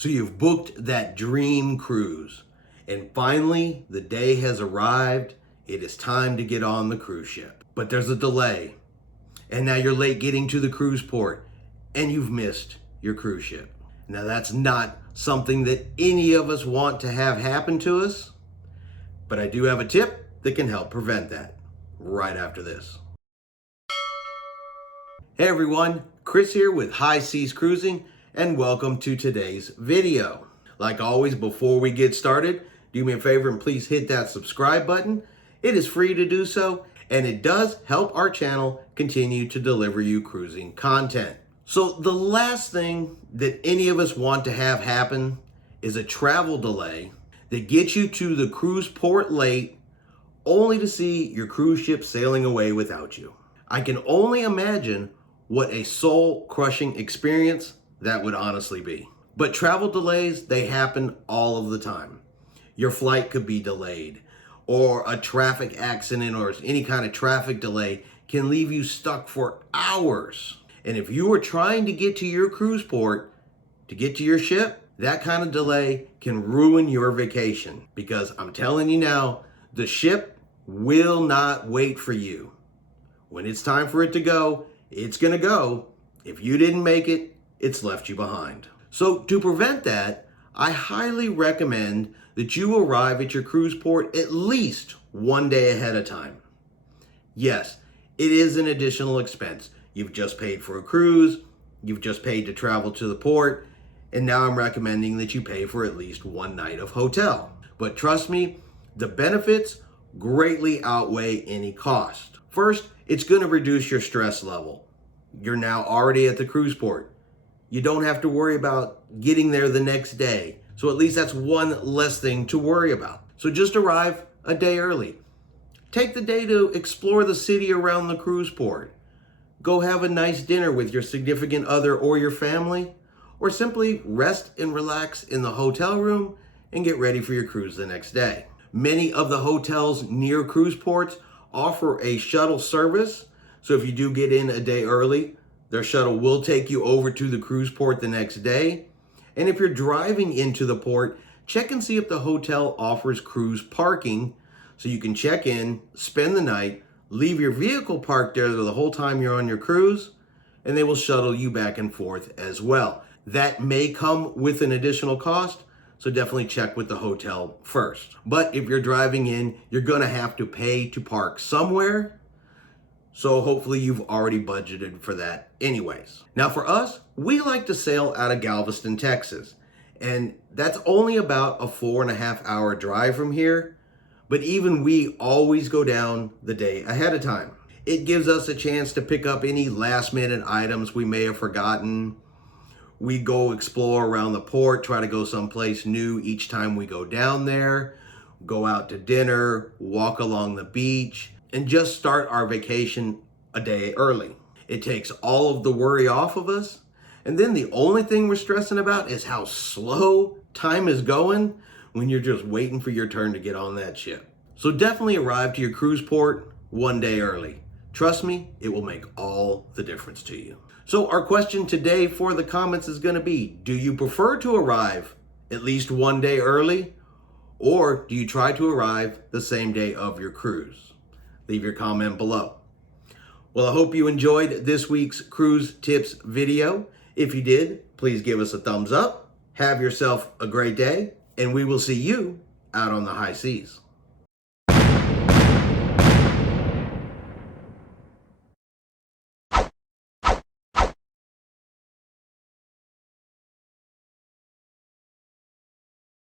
So you've booked that dream cruise, and finally the day has arrived. It is time to get on the cruise ship. But there's a delay, and now you're late getting to the cruise port, and you've missed your cruise ship. Now that's not something that any of us want to have happen to us, but I do have a tip that can help prevent that right after this. Hey everyone, Chris here with High Seas Cruising, and welcome to today's video. Like always, before we get started, do me a favor and please hit that subscribe button. It is free to do so, and it does help our channel continue to deliver you cruising content. So the last thing that any of us want to have happen is a travel delay that gets you to the cruise port late, only to see your cruise ship sailing away without you. I can only imagine what a soul-crushing experience that would honestly be. But travel delays, they happen all of the time. Your flight could be delayed, or a traffic accident or any kind of traffic delay can leave you stuck for hours. And if you are trying to get to your cruise port, to get to your ship, that kind of delay can ruin your vacation. Because I'm telling you now, the ship will not wait for you. When it's time for it to go, it's gonna go. If you didn't make it, it's left you behind. So to prevent that, I highly recommend that you arrive at your cruise port at least one day ahead of time. Yes, it is an additional expense. You've just paid for a cruise, you've just paid to travel to the port, and now I'm recommending that you pay for at least one night of hotel. But trust me, the benefits greatly outweigh any cost. First, it's gonna reduce your stress level. You're now already at the cruise port. You don't have to worry about getting there the next day. So at least that's one less thing to worry about. So just arrive a day early. Take the day to explore the city around the cruise port. Go have a nice dinner with your significant other or your family, or simply rest and relax in the hotel room and get ready for your cruise the next day. Many of the hotels near cruise ports offer a shuttle service. So if you do get in a day early, their shuttle will take you over to the cruise port the next day. And if you're driving into the port, check and see if the hotel offers cruise parking, so you can check in, spend the night, leave your vehicle parked there the whole time you're on your cruise, and they will shuttle you back and forth as well. That may come with an additional cost, so definitely check with the hotel first. But if you're driving in, you're gonna have to pay to park somewhere. So hopefully you've already budgeted for that anyways. Now for us, we like to sail out of Galveston, Texas. And that's only about a 4.5 hour drive from here. But even we always go down the day ahead of time. It gives us a chance to pick up any last minute items we may have forgotten. We go explore around the port, try to go someplace new each time we go down there. Go out to dinner, walk along the beach, and just start our vacation a day early. It takes all of the worry off of us. And then the only thing we're stressing about is how slow time is going when you're just waiting for your turn to get on that ship. So definitely arrive to your cruise port one day early. Trust me, it will make all the difference to you. So our question today for the comments is gonna be, do you prefer to arrive at least one day early, or do you try to arrive the same day of your cruise? Leave your comment below. Well, I hope you enjoyed this week's cruise tips video. If you did, please give us a thumbs up. Have yourself a great day, and we will see you out on the high seas.